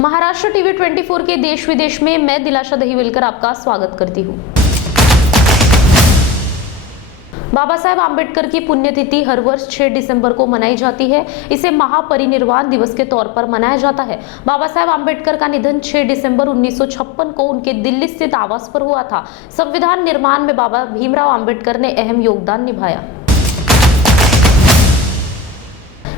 Maharashtra TV 24 के देश विदेश में मैं दिलाशा दहीवेलकर आपका स्वागत करती हूँ। बाबा साहेब आम्बेडकर की पुण्यतिथि हर वर्ष 6 दिसंबर को मनाई जाती है। इसे महापरिनिर्वाण दिवस के तौर पर मनाया जाता है। बाबा साहेब आम्बेडकर का निधन 6 दिसंबर 1956 को उनके दिल्ली स्थित आवास पर हुआ था। संविधान निर्माण में बाबा भीमराव आम्बेडकर ने अहम योगदान निभाया।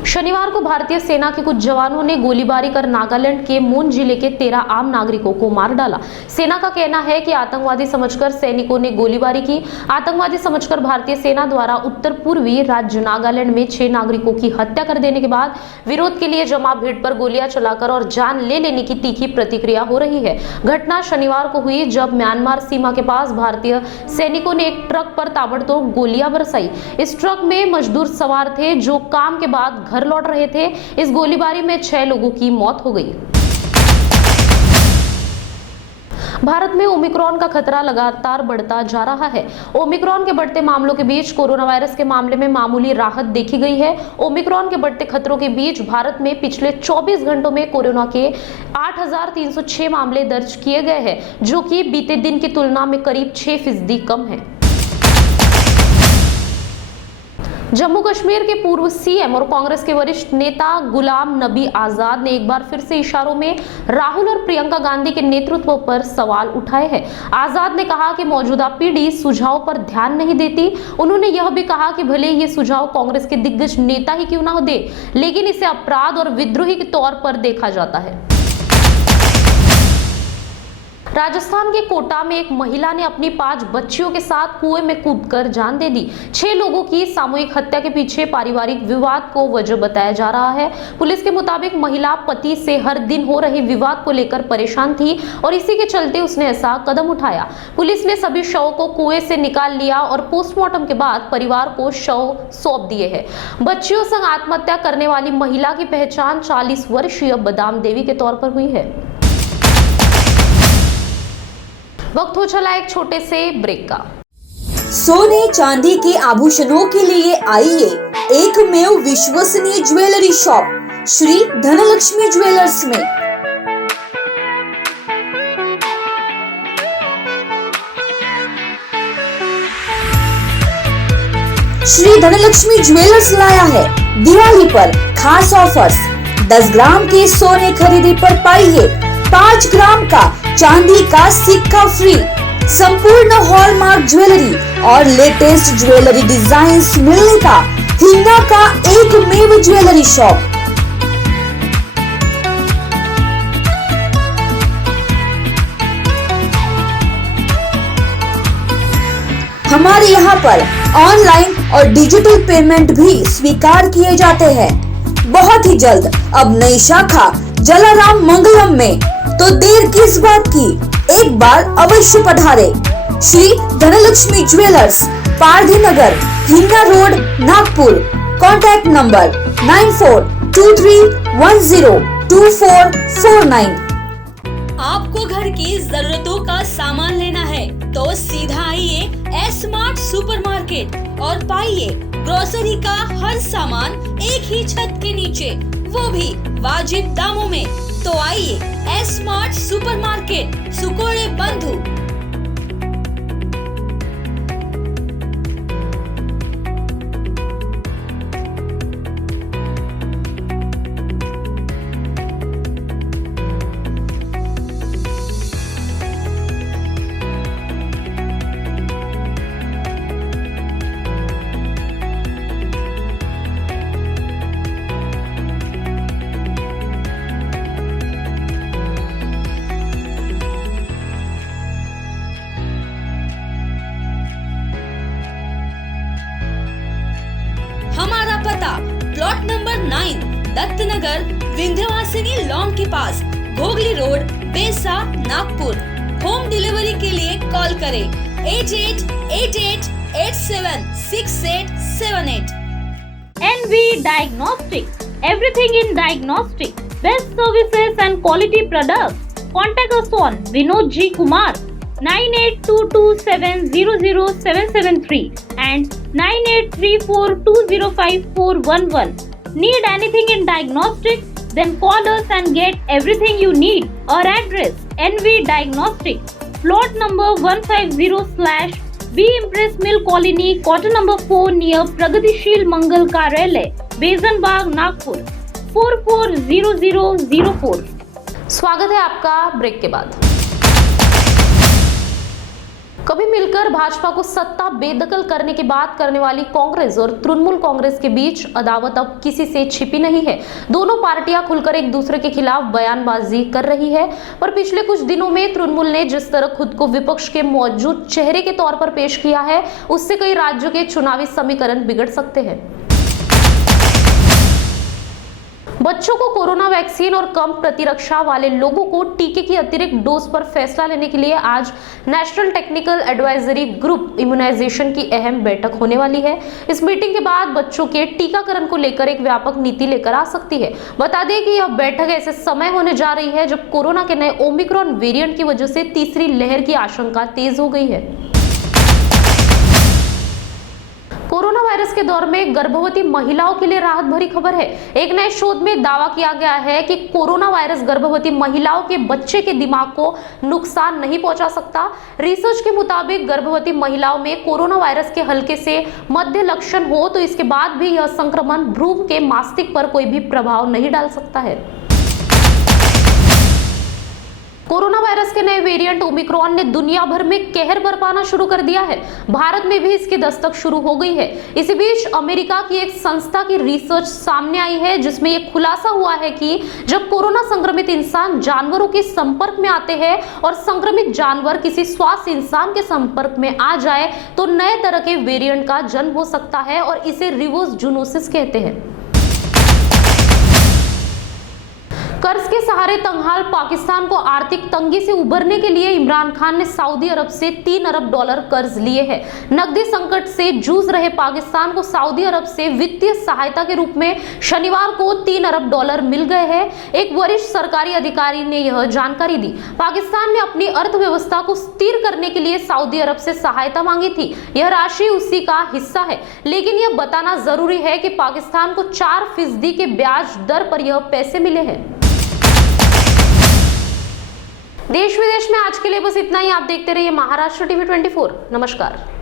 शनिवार को भारतीय सेना के कुछ जवानों ने गोलीबारी कर नागालैंड के मोन जिले के 13 आम नागरिकों को मार डाला। सेना का कहना है कि आतंकवादी समझकर सैनिकों ने गोलीबारी की। आतंकवादी समझकर भारतीय सेना द्वारा उत्तर पूर्वी राज्य नागालैंड में 6 नागरिकों की हत्या कर देने के बाद विरोध के लिए जमा भीड़ पर गोलियां चलाकर और जान ले लेने की तीखी प्रतिक्रिया हो रही है। घटना शनिवार को हुई जब म्यांमार सीमा के पास भारतीय सैनिकों ने एक ट्रक पर ताबड़तोड़ गोलियां बरसाई। इस ट्रक में मजदूर सवार थे जो काम के बाद घर लौट रहे थे। इस गोलीबारी में 6 लोगों की मौत हो गई। भारत में ओमिक्रॉन का खतरा लगातार बढ़ता जा रहा है। ओमिक्रॉन के बढ़ते मामलों के बीच कोरोना वायरस के मामले में मामूली राहत देखी गई है। ओमिक्रॉन के बढ़ते खतरों के बीच भारत में पिछले 24 घंटों में कोरोना के 8,306 मामले दर्ज किए गए हैं, जो कि बीते दिन की तुलना में करीब 6% कम है। जम्मू कश्मीर के पूर्व सीएम और कांग्रेस के वरिष्ठ नेता गुलाम नबी आजाद ने एक बार फिर से इशारों में राहुल और प्रियंका गांधी के नेतृत्व पर सवाल उठाए हैं। आजाद ने कहा कि मौजूदा पीढ़ी सुझाव पर ध्यान नहीं देती। उन्होंने यह भी कहा कि भले ये सुझाव कांग्रेस के दिग्गज नेता ही क्यों ना दे, लेकिन इसे अपराध और विद्रोही के तौर पर देखा जाता है। राजस्थान के कोटा में एक महिला ने अपनी 5 बच्चियों के साथ कुएं में कूदकर जान दे दी। 6 लोगों की सामूहिक हत्या के पीछे पारिवारिक विवाद को वजह बताया जा रहा है। पुलिस के मुताबिक महिला पति से हर दिन हो रहे विवाद को लेकर परेशान थी और इसी के चलते उसने ऐसा कदम उठाया। पुलिस ने सभी शवों को कुएं से निकाल लिया और पोस्टमार्टम के बाद परिवार को शव सौंप दिए हैं। बच्चियों संग आत्महत्या करने वाली महिला की पहचान 40 वर्षीय बदाम देवी के तौर पर हुई है। वक्त हो चला एक छोटे से ब्रेक का। सोने चांदी के आभूषणों के लिए आइए एकमेव विश्वसनीय jewellery shop Shri Dhanlaxmi jewellers में। श्री धनलक्ष्मी ज्वेलर्स लाया है दिवाली पर खास ऑफर्स। 10 ग्राम के सोने खरीदी पर पाइए 5 ग्राम का चांदी का सिक्का फ्री। संपूर्ण हॉलमार्क ज्वेलरी और लेटेस्ट ज्वेलरी डिजाइन्स मिलने का हिंगा का एकमेव ज्वेलरी शॉप। हमारे यहाँ पर ऑनलाइन और डिजिटल पेमेंट भी स्वीकार किए जाते हैं। बहुत ही जल्द अब नई शाखा जलाराम मंगलम में, तो देर किस बात की, एक बार अवश्य पधारे। श्री धनलक्ष्मी ज्वेलर्स, पारधी नगर, हिंगा रोड, नागपुर। Contact number 9423102449। आपको घर की जरूरतों का सामान लेना है तो सीधा आइए स्मार्ट सुपरमार्केट और पाइए ग्रोसरी का हर सामान एक ही छत के नीचे, वो भी वाजिब दामों में। तो आइए स्मार्ट सुपरमार्केट, सुकोड़े बंधु। हमारा पता plot number 9 Dattanagar Vindhyavasini lawn के पास, Ghogali road, Besa, Nagpur. Home delivery के लिए कॉल करें 8888876878। NV Diagnostics, everything in diagnostics, best services and quality products. Contact us on Vinod G. Kumar 9822700773 and 9834205411. Need anything in diagnostics? Then call us and get everything you need. Our address NV Diagnostics, plot number 150/B Impress Mill Colony, quarter number 4 near Pragadishil Mangal Karyalay, Besanbag, Nagpur 440004. स्वागत है आपका break के बाद। कभी मिलकर भाजपा को सत्ता बेदखल करने की बात करने वाली कांग्रेस और तृणमूल कांग्रेस के बीच अदावत अब किसी से छिपी नहीं है। दोनों पार्टियां खुलकर एक दूसरे के खिलाफ बयानबाजी कर रही है, पर पिछले कुछ दिनों में तृणमूल ने जिस तरह खुद को विपक्ष के मौजूद चेहरे के तौर पर पेश किया है, उससे कई राज्यों के चुनावी समीकरण बिगड़ सकते हैं। बच्चों को कोरोना वैक्सीन और कम प्रतिरक्षा वाले लोगों को टीके की अतिरिक्त डोज पर फैसला लेने के लिए आज national technical advisory group immunisation की अहम बैठक होने वाली है। इस मीटिंग के बाद बच्चों के टीकाकरण को लेकर एक व्यापक नीति लेकर आ सकती है। बता दें कि यह बैठक ऐसे समय होने जा रही है जब कोरोना के नए ओमिक्रॉन वेरिएंट की वजह से तीसरी लहर की आशंका तेज हो गई है। कोरोना वायरस के दौर में गर्भवती महिलाओं के लिए राहत भरी खबर है। एक नए शोध में दावा किया गया है कि कोरोना वायरस गर्भवती महिलाओं के बच्चे के दिमाग को नुकसान नहीं पहुंचा सकता। रिसर्च के मुताबिक गर्भवती महिलाओं में कोरोना वायरस के हल्के से मध्य लक्षण हो तो इसके बाद भी यह संक्रमण भ्रूण के मस्तिष्क पर कोई भी प्रभाव नहीं डाल सकता है। कोरोना वायरस के नए वेरिएंट ओमिक्रॉन ने दुनिया भर में कहर बरपाना शुरू कर दिया है। भारत में भी इसकी दस्तक शुरू हो गई है। इसी बीच अमेरिका की एक संस्था की रिसर्च सामने आई है जिसमें यह खुलासा हुआ है कि जब कोरोना संक्रमित इंसान जानवरों के संपर्क में आते हैं और संक्रमित जानवर किसी स्वस्थ इंसान के संपर्क में आ जाए तो नए तरह के वेरिएंट का जन्म हो सकता है और इसे रिवर्स जूनोसिस कहते हैं। कर्ज के सहारे तंगहाल पाकिस्तान को आर्थिक तंगी से उबरने के लिए इमरान खान ने सऊदी अरब से $3 अरब कर्ज लिए हैं। नकदी संकट से जूझ रहे पाकिस्तान को सऊदी अरब से वित्तीय सहायता के रूप में शनिवार को $3 अरब मिल गए हैं। एक वरिष्ठ सरकारी अधिकारी ने यह जानकारी दी। पाकिस्तान ने अपनी अर्थव्यवस्था को स्थिर करने के लिए सऊदी अरब से सहायता मांगी थी। यह राशि उसी का हिस्सा है, लेकिन यह बताना जरूरी है कि पाकिस्तान को 4% के ब्याज दर पर यह पैसे मिले हैं। देश विदेश में आज के लिए बस इतना ही। आप देखते रहिए महाराष्ट्र टीवी 24। नमस्कार।